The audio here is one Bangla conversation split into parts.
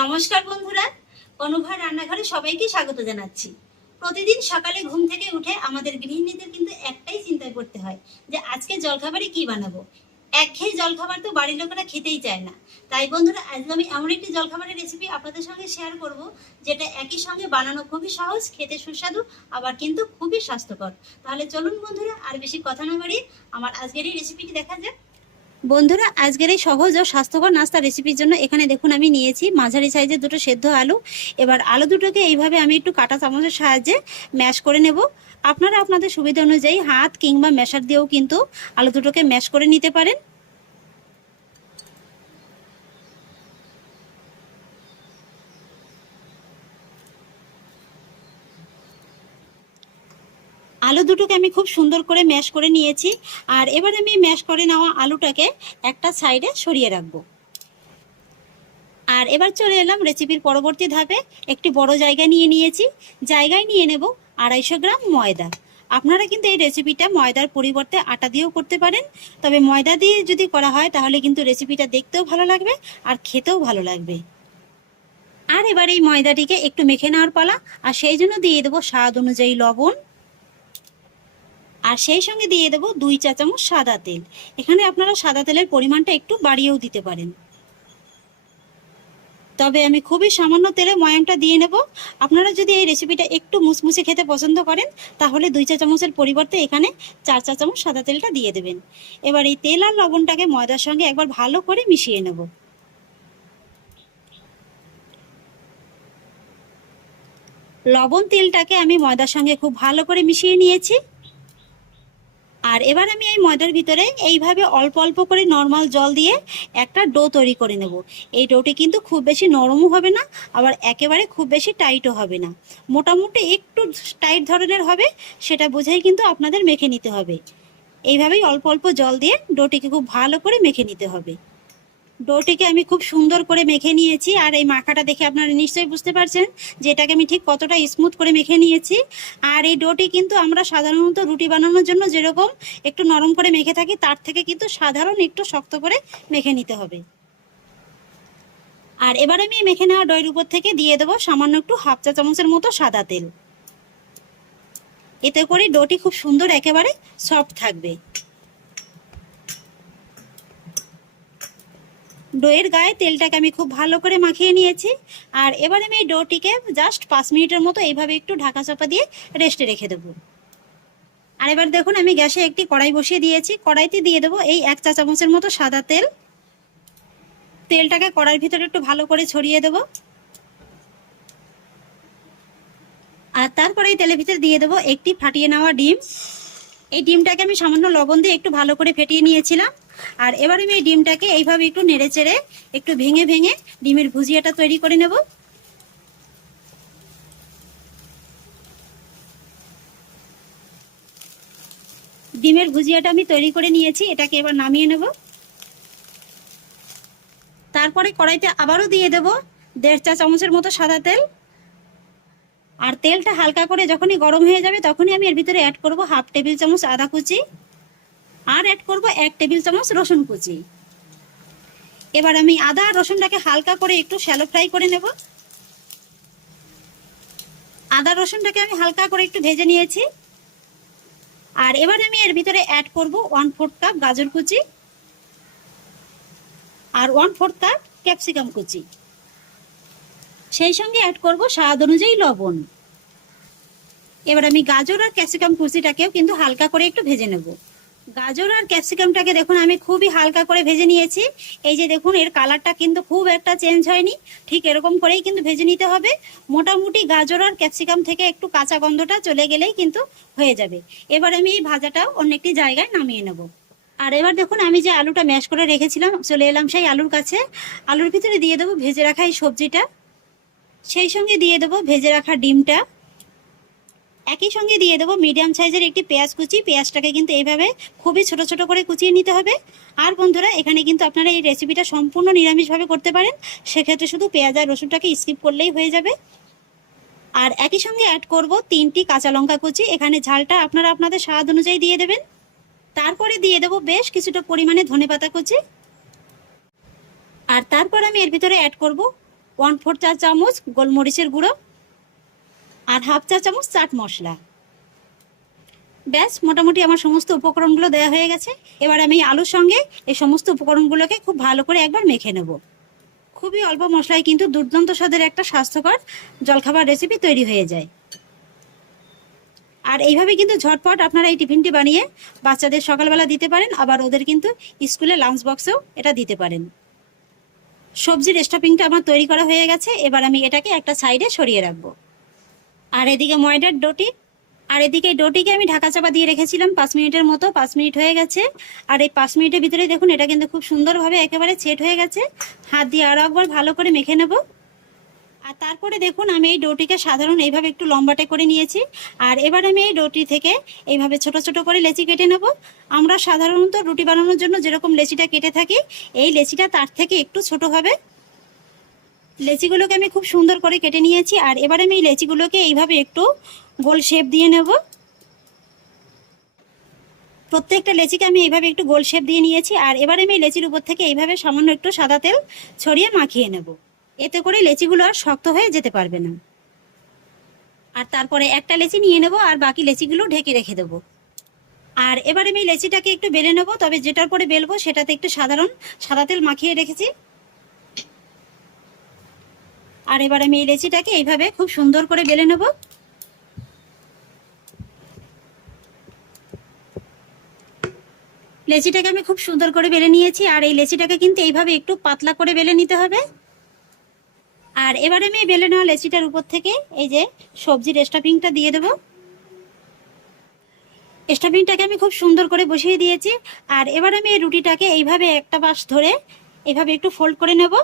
নমস্কার বন্ধুরা, অনুভা রান্নাঘরে সবাইকে স্বাগত জানাচ্ছি। প্রতিদিন সকালে ঘুম থেকে উঠে আমাদের গৃহিণীদের কিন্তু একটাই চিন্তায় করতে হয় যে আজকে জলখাবারে কি বানাবো? একঘেয়ে জলখাবার তো বাড়ির লোকেরা খেতেই চায় না। তাই বন্ধুরা আজকে আমি এমন একটি জলখাবারের রেসিপি আপনাদের সঙ্গে শেয়ার করব, যেটা একই সঙ্গে বানানো খুবই সহজ, খেতে সুস্বাদু, আবার কিন্তু খুবই স্বাস্থ্যকর। তাহলে চলুন বন্ধুরা, আর বেশি কথা না বাড়িয়ে আমার আজকের এই রেসিপিটি দেখা যাক। বন্ধুরা, আজকের এই সহজ ও স্বাস্থ্যকর নাস্তা রেসিপির জন্য এখানে দেখুন আমি নিয়েছি মাঝারি সাইজের দুটো সেদ্ধ আলু। এবার আলু দুটোকে এইভাবে আমি একটু কাটা চামচের সাহায্যে ম্যাশ করে নেব। আপনারা আপনাদের সুবিধা অনুযায়ী হাত কিংবা ম্যাশার দিয়েও কিন্তু আলু দুটোকে ম্যাশ করে নিতে পারেন। আলু দুটোকে আমি খুব সুন্দর করে ম্যাশ করে নিয়েছি। আর এবার আমি ম্যাশ করে নেওয়া আলুটাকে একটা সাইডে সরিয়ে রাখব। আর এবার চলে এলাম রেসিপির পরবর্তী ধাপে। একটি বড় জায়গা নিয়ে নিয়েছি। জায়গায় নিয়ে নেব আড়াইশো গ্রাম ময়দা। আপনারা কিন্তু এই রেসিপিটা ময়দার পরিবর্তে আটা দিয়েও করতে পারেন। তবে ময়দা দিয়ে যদি করা হয়, তাহলে কিন্তু রেসিপিটা দেখতেও ভালো লাগবে আর খেতেও ভালো লাগবে। আর এবার এই ময়দাটিকে একটু মেখে নেওয়ার পালা। আর সেই জন্য দিয়ে দেবো স্বাদ অনুযায়ী লবণ। আর সেই সঙ্গে দিয়ে দেবো দুই চা চামচ সাদা তেল। এখানে আপনারা সাদা তেলের পরিমাণটা একটু বাড়িয়েও দিতে পারেন। তবে আমি খুবই সামান্য তেলে ময়ামটা দিয়ে নেব। আপনারা যদি এই রেসিপিটা একটু মুসমুসে খেতে পছন্দ করেন, তাহলে দুই চা চামচের পরিবর্তে এখানে চার চা চামচ সাদা তেলটা দিয়ে দেবেন। এবার এই তেল আর লবণটাকে ময়দার সঙ্গে একবার ভালো করে মিশিয়ে নেব। লবণ তেলটাকে আমি ময়দার সঙ্গে খুব ভালো করে মিশিয়ে নিয়েছি। আর এবার আমি এই ময়দার ভিতরে এইভাবে অল্প অল্প করে নর্মাল জল দিয়ে একটা ডো তৈরি করে নেব। এই ডোটি কিন্তু খুব বেশি নরমও হবে না, আবার একেবারে খুব বেশি টাইটও হবে না। মোটামুটি একটু টাইট ধরনের হবে, সেটা বুঝেই কিন্তু আপনাদের মেখে নিতে হবে। এইভাবেই অল্প অল্প জল দিয়ে ডোটিকে খুব ভালো করে মেখে নিতে হবে। ডোটিকে আমি খুব সুন্দর করে মেখে নিয়েছি, আর এই মাখাটা দেখে আপনারা নিশ্চয়ই বুঝতে পারছেন যে এটাকে আমি ঠিক কতটা স্মুথ করে মেখে নিয়েছি। আর এই ডোটি কিন্তু আমরা সাধারণত রুটি বানানোর জন্য যেরকম একটু নরম করে মেখে থাকি, তার থেকে কিন্তু সাধারণ একটু শক্ত করে মেখে নিতে হবে। আর এবার আমি মেখে নেওয়া ডয়ের উপর থেকে দিয়ে দেবো সামান্য একটু হাফ চা চামচের মতো সাদা তেল। এতে করে ডোটি খুব সুন্দর একেবারে সফট থাকবে। ডোয়ের গায়ে তেলটাকে আমি খুব ভালো করে মাখিয়ে নিয়েছি। আর এবার আমি এই ডোটিকে জাস্ট পাঁচ মিনিটের মতো এইভাবে একটু ঢাকা চাপা দিয়ে রেস্টে রেখে দেবো। আর এবার দেখুন, আমি গ্যাসে একটি কড়াই বসিয়ে দিয়েছি। কড়াইতে দিয়ে দেবো এই এক চা চামচের মতো সাদা তেল। তেলটাকে কড়াইয়ের ভিতরে একটু ভালো করে ছড়িয়ে দেবো। আর তারপরে এই তেলের ভিতরে দিয়ে দেবো একটি ফাটিয়ে নেওয়া ডিম। এই ডিমটাকে আমি সামান্য লবণ দিয়ে একটু ভালো করে ফেটিয়ে নিয়েছিলাম। আর এবার আমি এই ডিমটাকে এইভাবে একটু নেড়ে চেড়ে একটু ভেঙে ভেঙে ডিমের ভুজিয়াটা তৈরি করে নেব। ডিমের ভুজিয়াটা আমি তৈরি করে নিয়েছি, এটাকে এবার নামিয়ে নেব। তারপরে কড়াইতে আবারও দিয়ে দেব দেড় চা চামচের মতো সাদা তেল। আর তেলটা হালকা করে যখনই গরম হয়ে যাবে তখনই আমি এর ভিতরে অ্যাড করব হাফ টেবিল চামচ আদা কুচি। আর অ্যাড করব এক টেবিল চামচ রসুন কুচি। এবার আমি আদা আর রসুনটাকে হালকা করে একটু শ্যালো ফ্রাই করে নেব। আদা রসুনটাকে আমি হালকা করে একটু ভেজে নিয়েছি। আর এবার আমি এর ভিতরে অ্যাড করব ওয়ান ফোর্থ কাপ গাজর কুচি আর ওয়ান ফোর্থ কাপ ক্যাপসিকাম কুচি। সেই সঙ্গে অ্যাড করব স্বাদ অনুযায়ী লবণ। এবার আমি গাজর আর ক্যাপসিকাম কুচিটাকেও কিন্তু হালকা করে একটু ভেজে নেব। গাজর আর ক্যাপসিকামটাকে দেখুন, আমি খুবই হালকা করে ভেজে নিয়েছি। এই যে দেখুন, এর কালারটা কিন্তু খুব একটা চেঞ্জ হয়নি। ঠিক এরকম করেই কিন্তু ভেজে নিতে হবে। মোটামুটি গাজর আর ক্যাপসিকাম থেকে একটু কাঁচা গন্ধটা চলে গেলেই কিন্তু হয়ে যাবে। এবার আমি এই ভাজাটাও অন্য একটি জায়গায় নামিয়ে নেব। আর এবার দেখুন, আমি যে আলুটা ম্যাশ করে রেখেছিলাম, চলে এলাম সেই আলুর কাছে। আলুর ভিতরে দিয়ে দেবো ভেজে রাখা এই সবজিটা। সেই সঙ্গে দিয়ে দেবো ভেজে রাখা ডিমটা। একই সঙ্গে দিয়ে দেবো মিডিয়াম সাইজের একটি পেঁয়াজ কুচি। পেঁয়াজটাকে কিন্তু এইভাবে খুবই ছোট ছোট করে কুচিয়ে নিতে হবে। আর বন্ধুরা, এখানে কিন্তু আপনারা এই রেসিপিটা সম্পূর্ণ নিরামিষভাবে করতে পারেন। সেক্ষেত্রে শুধু পেঁয়াজ আর রসুনটাকে স্কিপ করলেই হয়ে যাবে। আর একই সঙ্গে অ্যাড করব তিনটি কাঁচা লঙ্কা কুচি। এখানে ঝালটা আপনারা আপনাদের স্বাদ অনুযায়ী দিয়ে দেবেন। তারপরে দিয়ে দেবো বেশ কিছুটা পরিমাণে ধনে পাতা কুচি। আর তারপর আমি এর ভিতরে অ্যাড করব ওয়ান ফোর চা চামচ গোলমরিচের গুঁড়ো। আর হাফ চা চামচ চাট মশলা। ব্যাস, মোটামুটি আমার সমস্ত উপকরণগুলো দেওয়া হয়ে গেছে। এবার আমি আলুর সঙ্গে এই সমস্ত উপকরণগুলোকে খুব ভালো করে একবার মেখে নেব। খুবই অল্প মশলায় কিন্তু দুর্দান্ত স্বাদের একটা স্বাস্থ্যকর জলখাবার রেসিপি তৈরি হয়ে যায়। আর এইভাবে কিন্তু ঝটপট আপনারা এই টিফিনটি বানিয়ে বাচ্চাদের সকালবেলা দিতে পারেন, আবার ওদের কিন্তু স্কুলে লাঞ্চ বক্সেও এটা দিতে পারেন। সবজির স্টাফিংটা আমার তৈরি করা হয়ে গেছে, এবার আমি এটাকে একটা সাইডে সরিয়ে রাখব। আর এদিকে ময়দার ডোটি, আর এদিকে ডোটিকে আমি ঢাকা চাপা দিয়ে রেখেছিলাম, পাঁচ মিনিটের মতো, পাঁচ মিনিট হয়ে গেছে। আর এই পাঁচ মিনিটের ভিতরে দেখুন, এটা কিন্তু খুব সুন্দরভাবে একেবারে সেট হয়ে গেছে। হাত দিয়ে আরও একবার ভালো করে মেখে নেব। আর তারপরে দেখুন, আমি এই ডোটিকে সাধারণ এইভাবে একটু লম্বাটে করে নিয়েছি। আর এবার আমি এই ডোটি থেকে এইভাবে ছোট ছোট করে লেচি কেটে নেব। আমরা সাধারণত রুটি বানানোর জন্য যেরকম লেচিটা কেটে থাকি, এই লেচিটা তার থেকে একটু ছোট হবে। লেচিগুলোকে আমি খুব সুন্দর করে কেটে নিয়েছি, আর এবার আমি এই লেচিগুলোকে এইভাবে একটু গোল শেপ দিয়ে নেব। প্রত্যেকটা লেচিকে আমি এইভাবে একটু গোল শেপ দিয়ে নিয়েছি, আর এবার আমি লেচির উপর থেকে এইভাবে সামান্য একটু সাদা তেল ছড়িয়ে মাখিয়ে নেব। এতে করে লেচিগুলো আর শক্ত হয়ে যেতে পারবে না। আর তারপরে একটা লেচি নিয়ে নেব, আর বাকি লেচিগুলো ঢেকে রেখে দেবো। আর এবার আমি লেচিটাকে একটু বেলে নেব, তবে যেটার পরে বেলবো সেটাতে একটু সাধারণ সাদা তেল মাখিয়ে রেখেছি। আর এবার আমি এই লেচিটাকে এইভাবে খুব সুন্দর করে বেলে নেব। লেচিটাকে আমি খুব সুন্দর করে বেলে নিয়েছি আর এই লেচিটাকে কিন্তু এইভাবে একটু পাতলা করে বেলে নিতে হবে। আর এবারে আমি বেলে নেওয়া লেচিটার উপর থেকে এই যে সবজির স্টাফিংটা দিয়ে দেবো। স্টাফিংটাকে আমি খুব সুন্দর করে বসিয়ে দিয়েছি। আর এবার আমি এই রুটিটাকে এইভাবে একটা বাস ধরে এইভাবে একটু ফোল্ড করে নেব।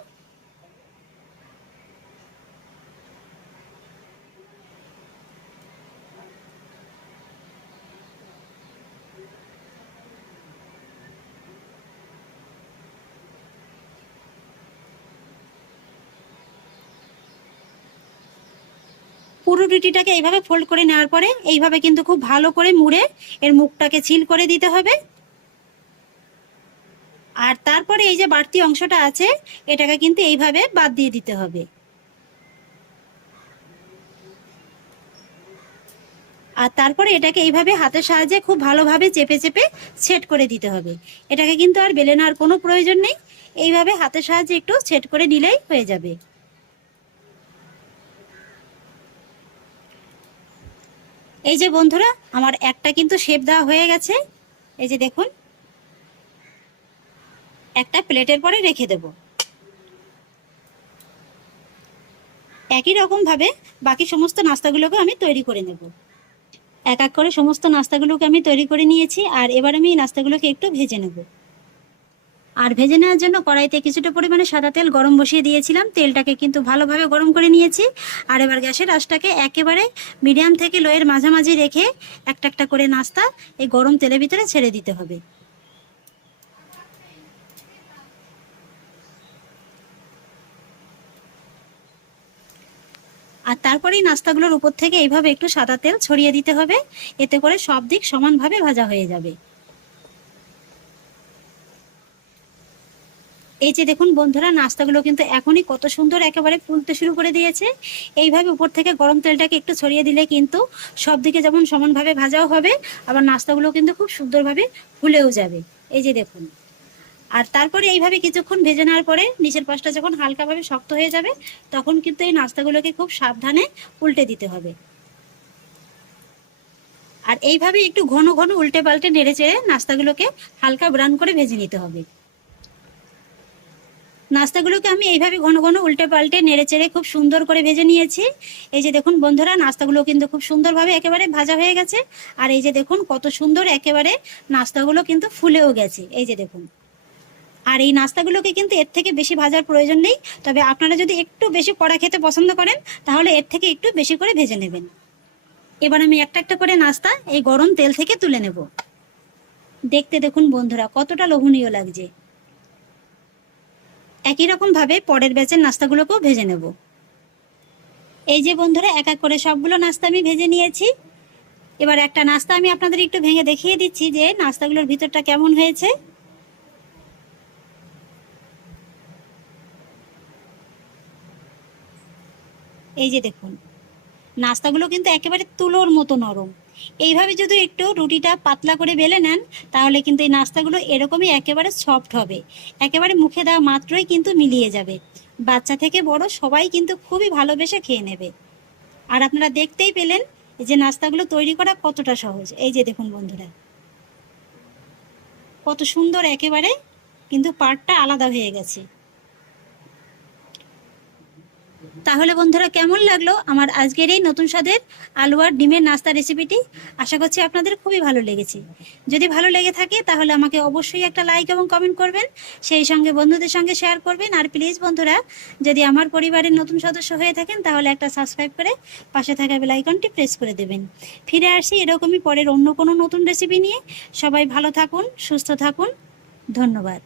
পুরো রুটিটাকে এইভাবে ফোল্ড করে নেওয়ার পরে এইভাবে কিন্তু খুব ভালো করে মুড়ে এর মুখটাকে ছিল করে দিতে হবে। আর তারপরে এই যে বাড়তি অংশটা আছে, এটাকে কিন্তু এইভাবে বাদ দিয়ে দিতে হবে। আর তারপরে এটাকে এইভাবে হাতের সাহায্যে খুব ভালোভাবে চেপে চেপে সেট করে দিতে হবে। এটাকে কিন্তু আর বেলে নেওয়ার কোনো প্রয়োজন নেই। এইভাবে হাতের সাহায্যে একটু সেট করে নিলেই হয়ে যাবে। এই যে বন্ধুরা, আমার একটা কিন্তু শেপ দেওয়া হয়ে গেছে। এই যে দেখুন, একটা প্লেটের পরে রেখে দেব। একই রকমভাবে বাকি সমস্ত নাস্তাগুলোকে আমি তৈরি করে নেব। এক এক করে সমস্ত নাস্তাগুলোকে আমি তৈরি করে নিয়েছি, আর এবার আমি এই নাস্তাগুলোকে একটু ভেজে নেব। আর ভেজে নেওয়ার জন্য কড়াইতে কিছুটা পরিমাণে সাদা তেল গরম বসিয়ে দিয়েছিলাম। তেলটাকে কিন্তু ভালোভাবে গরম করে নিয়েছি। আর এবার গ্যাসের আঁচটাকে একেবারে মিডিয়াম থেকে লোয়ের মাঝামাঝি রেখে একটা একটা করে নাস্তা এই গরম তেলের ভিতরে ছেড়ে দিতে হবে। আর তারপরেই নাস্তাগুলোর উপর থেকে এইভাবে একটু সাদা তেল ছড়িয়ে দিতে হবে। এতে করে সব দিক সমানভাবে ভাজা হয়ে যাবে। এই যে দেখুন বন্ধুরা, নাস্তাগুলো কিন্তু এখনই কত সুন্দর একেবারে ফুলতে শুরু করে দিয়েছে। এইভাবে উপর থেকে গরম তেলটাকে একটু ছড়িয়ে দিলে কিন্তু সব দিকে যেমন সমানভাবে ভাজাও হবে, আবার নাস্তাগুলো কিন্তু খুব সুন্দরভাবে ফুলেও যাবে। এই যে দেখুন। আর তারপরে এইভাবে কিছুক্ষণ ভেজে নেওয়ার পরে নিচের পাশটা যখন হালকাভাবে শক্ত হয়ে যাবে, তখন কিন্তু এই নাস্তাগুলোকে খুব সাবধানে উল্টে দিতে হবে। আর এইভাবে একটু ঘন ঘন উল্টে পাল্টে নেড়ে চেড়ে নাস্তাগুলোকে হালকা ব্রাউন করে ভেজে নিতে হবে। নাস্তাগুলোকে আমি এইভাবে ঘন ঘন উল্টে পাল্টে নেড়ে চেড়ে খুব সুন্দর করে ভেজে নিয়েছি। এই যে দেখুন বন্ধুরা, নাস্তাগুলো কিন্তু খুব সুন্দরভাবে একেবারে ভাজা হয়ে গেছে। আর এই যে দেখুন কত সুন্দর একেবারে নাস্তাগুলো কিন্তু ফুলেও গেছে। এই যে দেখুন। আর এই নাস্তাগুলোকে কিন্তু এর থেকে বেশি ভাজার প্রয়োজন নেই। তবে আপনারা যদি একটু বেশি কড়া খেতে পছন্দ করেন, তাহলে এর থেকে একটু বেশি করে ভেজে নেবেন। এবার আমি একটা একটা করে নাস্তা এই গরম তেল থেকে তুলে নেব। দেখতে দেখুন বন্ধুরা, কতটা লোভনীয় লাগছে। একই রকম ভাবে পরের ব্যাচের নাস্তাগুলোকেও ভেজে নেব। এই যে বন্ধুরা, এক এক করে সবগুলো নাস্তা আমি ভেজে নিয়েছি। এবার একটা নাস্তা আমি আপনাদের একটু ভেঙে দেখিয়ে দিচ্ছি যে নাস্তাগুলোর ভিতরটা কেমন হয়েছে। এই যে দেখুন, নাস্তাগুলো কিন্তু একেবারে তুলোর মতো নরম। এইভাবে যদি একটু রুটিটা পাতলা করে বেলে নেন, তাহলে কিন্তু এই নাস্তাগুলো এরকমই একেবারে সফট হবে। একেবারে মুখে দেওয়া মাত্রই কিন্তু মিলিয়ে যাবে। বাচ্চা থেকে বড় সবাই কিন্তু খুবই ভালোবেসে খেয়ে নেবে। আর আপনারা দেখতেই পেলেন যে নাস্তাগুলো তৈরি করা কতটা সহজ। এই যে দেখুন বন্ধুরা। কত সুন্দর একেবারে কিন্তু পার্টটা আলাদা হয়ে গেছে। তাহলে বন্ধুরা কেমন লাগল আমার আজকের এই নতুন স্বাদের আলু আর ডিমের নাস্তা রেসিপিটি আশা করছি আপনাদের খুবই ভালো লেগেছে। যদি ভালো লেগে থাকে তাহলে আমাকে অবশ্যই একটা লাইক এবং কমেন্ট করবেন। সেই সঙ্গে বন্ধুদের সঙ্গে শেয়ার করবেন। আর প্লিজ বন্ধুরা, যদি আমার পরিবারের নতুন সদস্য হয়ে থাকেন তাহলে একটা সাবস্ক্রাইব করে পাশে থাকা বেল আইকনটি প্রেস করে দেবেন। ফিরে আসি এরকমই পরের অন্য কোনো নতুন রেসিপি নিয়ে। সবাই ভালো থাকুন, সুস্থ থাকুন। ধন্যবাদ।